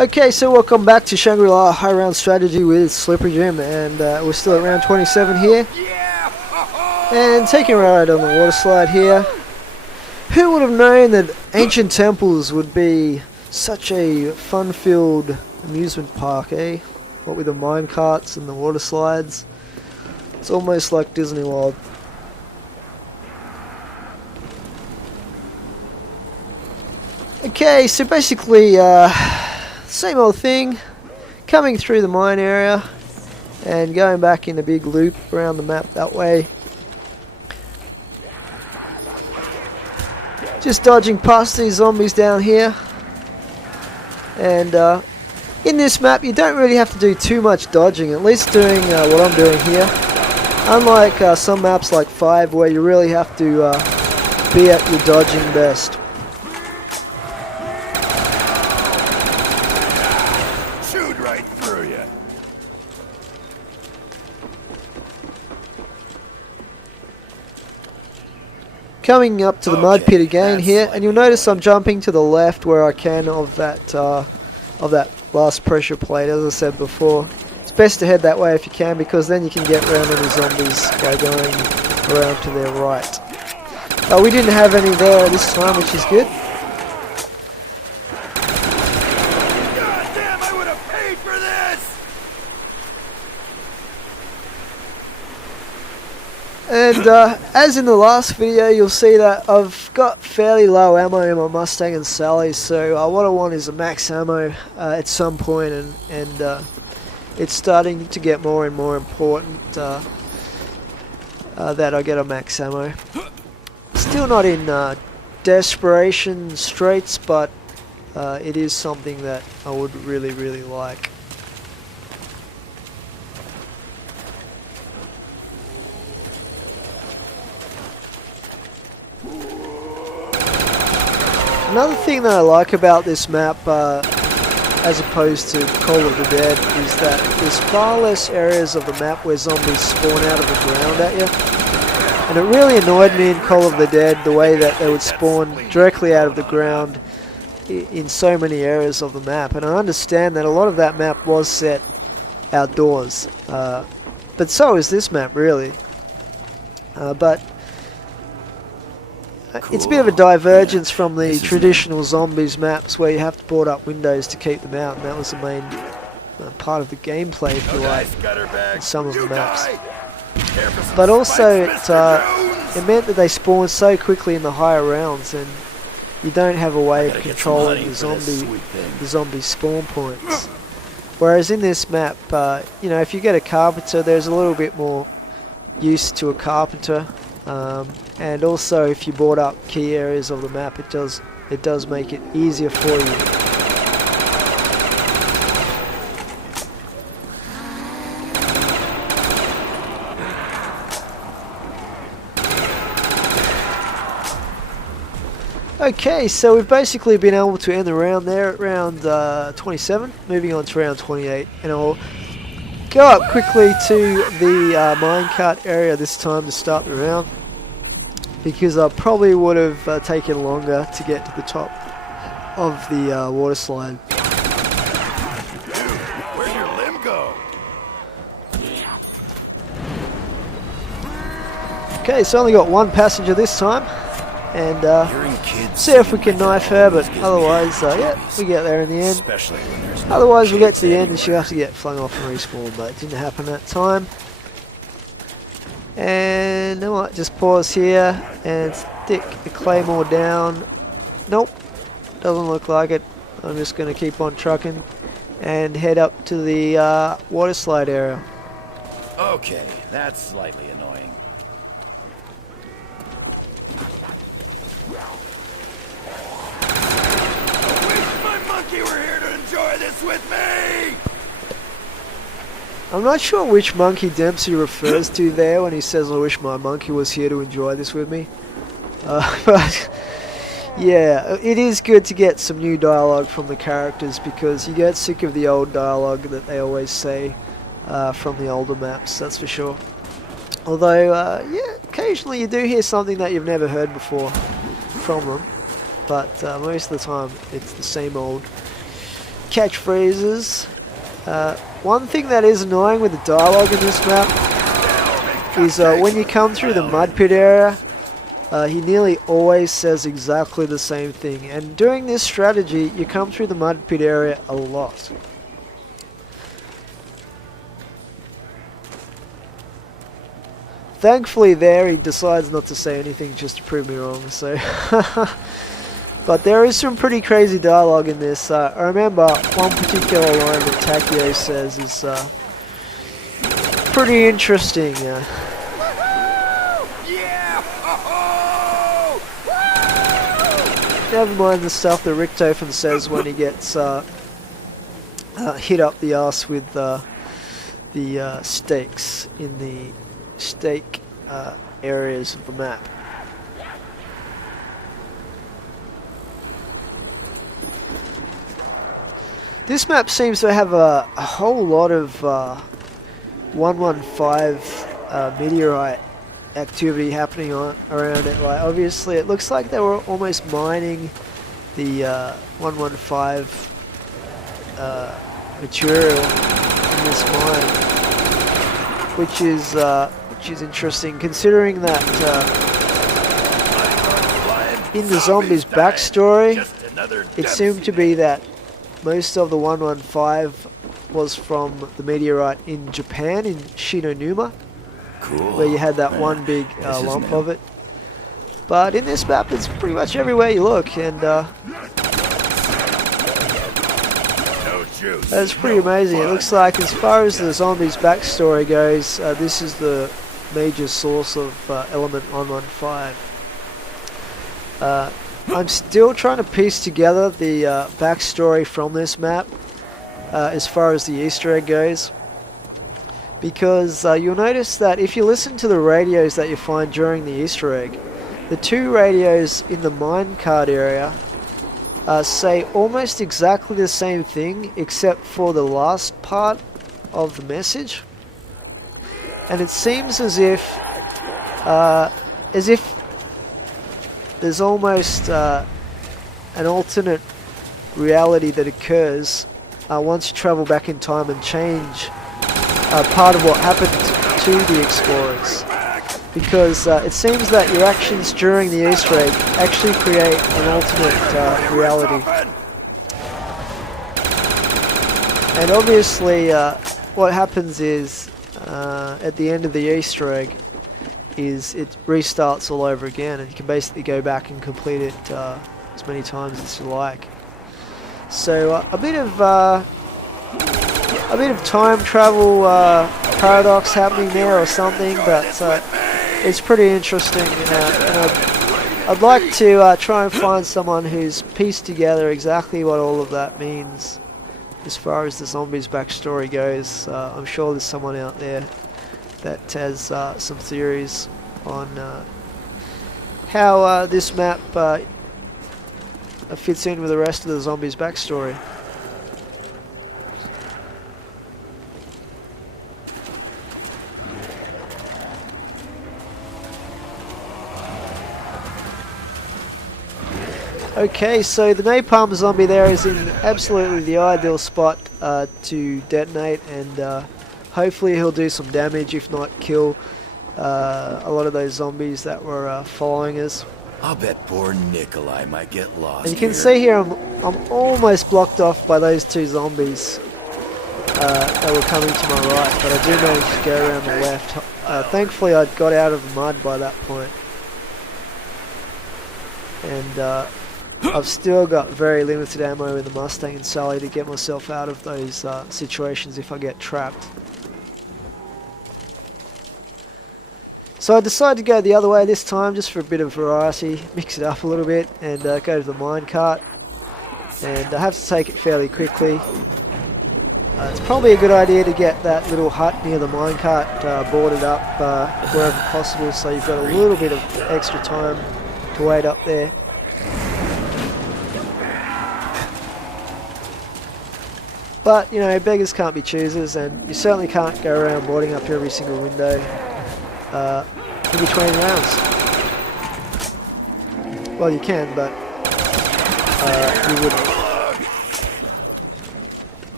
Okay, so welcome back to Shangri-La High Round Strategy with S1ippery Jim, and we're still at round 27 here, and taking a ride on the water slide here. Who would have known that ancient temples would be such a fun-filled amusement park, eh? What with the mine carts and the water slides. It's almost like Disney World. Okay, so basically, same old thing, coming through the mine area and going back in a big loop around the map that way. Just dodging past these zombies down here. And in this map you don't really have to do too much dodging, at least doing what I'm doing here. Unlike some maps like 5 where you really have to be at your dodging best. Right through you. Coming up to the mud pit again here, and you'll notice I'm jumping to the left where I can of that last pressure plate. As I said before, it's best to head that way if you can, because then you can get around any zombies by going around to their right. We didn't have any there this time, which is good. And as in the last video, you'll see that I've got fairly low ammo in my Mustang and Sally, so what I want is a max ammo at some point, and it's starting to get more and more important that I get a max ammo. Still not in desperation straits, but it is something that I would really like. Another thing that I like about this map, as opposed to Call of the Dead, is that there's far less areas of the map where zombies spawn out of the ground at you. And it really annoyed me in Call of the Dead, the way that they would spawn directly out of the ground in so many areas of the map. And I understand that a lot of that map was set outdoors, but so is this map really. But it's a bit of a divergence from the traditional zombies maps where you have to board up windows to keep them out, and that was the main part of the gameplay, if you like, in some of the maps. But also it meant that they spawned so quickly in the higher rounds, and you don't have a way of controlling the zombie spawn points. Whereas in this map, you know, if you get a carpenter, there's a little bit more use to a carpenter. And also, if you board up key areas of the map, it does make it easier for you. Okay, so we've basically been able to end the round there at round 27, moving on to round 28, and I'll go up quickly to the minecart area this time to start the round, because I probably would have taken longer to get to the top of the water slide. Where'd your limb go? Okay, so only got one passenger this time, and see if we can knife her, but otherwise, yeah, we get there in the end. Otherwise, we'll get to the end and she'll have to get flung off and respawn, but it didn't happen that time. And I might just pause here and stick the claymore down. Nope, doesn't look like it. I'm just going to keep on trucking and head up to the water slide area. Okay, that's slightly annoying. I wish my monkey were here to enjoy this with me! I'm not sure which monkey Dempsey refers to there when he says, I wish my monkey was here to enjoy this with me. But yeah, it is good to get some new dialogue from the characters, because you get sick of the old dialogue that they always say from the older maps, that's for sure. Although, yeah, occasionally you do hear something that you've never heard before from them. But most of the time, it's the same old catchphrases. One thing that is annoying with the dialogue in this map is when you come through the mud pit area, he nearly always says exactly the same thing. And doing this strategy, you come through the mud pit area a lot. Thankfully there he decides not to say anything just to prove me wrong, so but there is some pretty crazy dialogue in this. I remember one particular line that Takio says is pretty interesting. Never mind the stuff that Richtofen says when he gets hit up the arse with the stakes in the stake areas of the map. This map seems to have a whole lot of 115 meteorite activity happening around it. Like, obviously it looks like they were almost mining the 115 material in this mine, which is interesting, considering that in the zombies' backstory, it seemed to be that most of the 115 was from the meteorite in Japan, in Shinonuma, where you had that one big lump of it. But in this map, it's pretty much everywhere you look, and that's pretty amazing. It looks like, as far as the zombies' backstory goes, this is the major source of element 115. I'm still trying to piece together the backstory from this map as far as the Easter egg goes, because you'll notice that if you listen to the radios that you find during the Easter egg, the two radios in the minecart area say almost exactly the same thing, except for the last part of the message. And it seems as if there's almost an alternate reality that occurs once you travel back in time and change part of what happened to the explorers. Because it seems that your actions during the Easter egg actually create an alternate reality. And obviously what happens is at the end of the Easter egg is it restarts all over again, and you can basically go back and complete it as many times as you like. So a bit of time travel paradox happening there or something, but it's pretty interesting, and I'd like to try and find someone who's pieced together exactly what all of that means as far as the zombies' backstory goes. I'm sure there's someone out there that has some theories on how this map fits in with the rest of the zombies' backstory. Okay, so the napalm zombie there is in absolutely the ideal spot to detonate, and hopefully he'll do some damage, if not kill a lot of those zombies that were following us. I'll bet poor Nikolai might get lost. And you can see here I'm almost blocked off by those two zombies that were coming to my right, but I do manage to go around the left. Thankfully I got out of the mud by that point. And I've still got very limited ammo in the Mustang and Sally to get myself out of those situations if I get trapped. So I decided to go the other way this time, just for a bit of variety, mix it up a little bit, and go to the minecart. And I have to take it fairly quickly. It's probably a good idea to get that little hut near the minecart boarded up wherever possible, so you've got a little bit of extra time to wait up there. But, you know, beggars can't be choosers, and you certainly can't go around boarding up every single window in between rounds. Well, you can, but you wouldn't.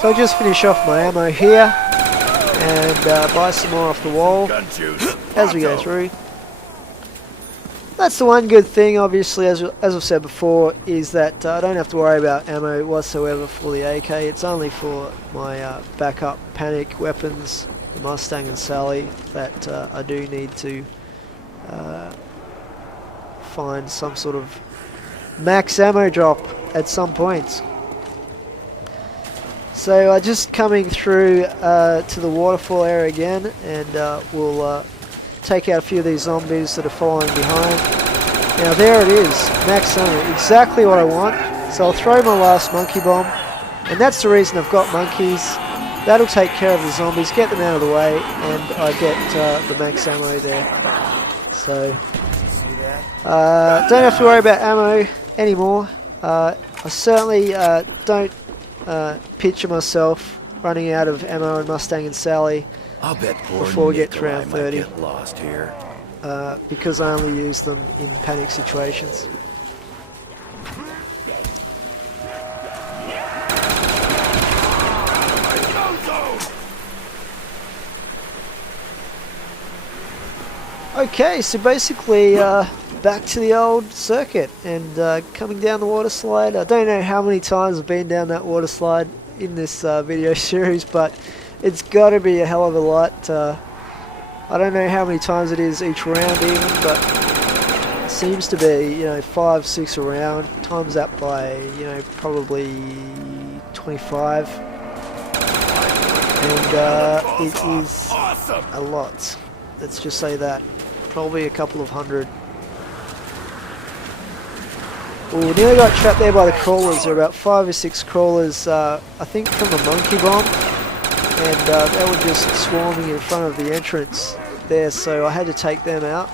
So I'll just finish off my ammo here and buy some more off the wall as we go through. That's the one good thing, obviously, as I've said before, is that I don't have to worry about ammo whatsoever for the AK. It's only for my backup panic weapons, the Mustang and Sally, that I do need to find some sort of max ammo drop at some point. So just coming through to the waterfall area again, and we'll take out a few of these zombies that are following behind. Now there it is, max ammo, exactly what I want. So I'll throw my last monkey bomb, and that's the reason I've got monkeys. That'll take care of the zombies, get them out of the way, and I get the max ammo there. So don't have to worry about ammo anymore. I certainly don't picture myself running out of ammo and Mustang and Sally before we get to round 30, lost here. because I only use them in panic situations. Okay, so basically back to the old circuit and coming down the water slide. I don't know how many times I've been down that water slide in this video series, but it's got to be a hell of a lot. I don't know how many times it is each round even, but it seems to be, you know, 5, 6 a round, times that by, you know, probably 25. And it is a lot. Let's just say that. Probably a couple of hundred. Oh, nearly got trapped there by the crawlers. There are about 5 or 6 crawlers, I think from a monkey bomb. And they were just swarming in front of the entrance there, so I had to take them out.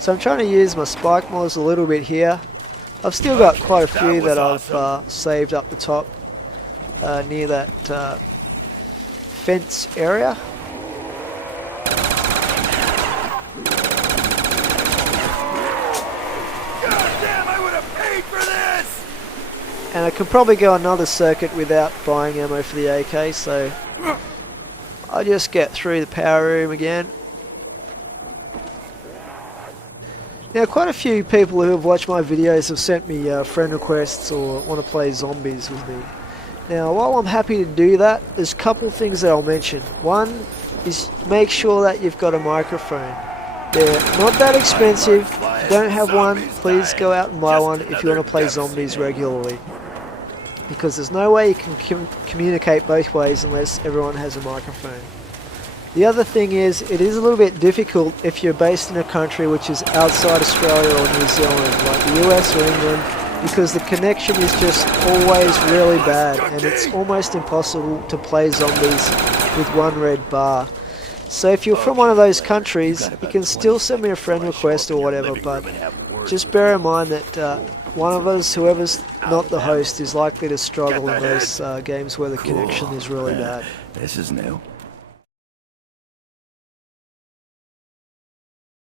So I'm trying to use my spike mods a little bit here. I've still got quite a few that I've saved up the top near that fence area. And I can probably go another circuit without buying ammo for the AK, so I'll just get through the power room again. Now, quite a few people who have watched my videos have sent me friend requests or want to play zombies with me. Now, while I'm happy to do that, there's a couple things that I'll mention. One is make sure that you've got a microphone. They're not that expensive. If you don't have one, please go out and buy one if you want to play zombies regularly. Because there's no way you can communicate both ways unless everyone has a microphone. The other thing is, it is a little bit difficult if you're based in a country which is outside Australia or New Zealand, like the US or England, because the connection is just always really bad, and it's almost impossible to play zombies with one red bar. So if you're from one of those countries, you can still send me a friend request or whatever, but just bear in mind that one of us, whoever's not the host, is likely to struggle in those games where the connection is really bad. This is new.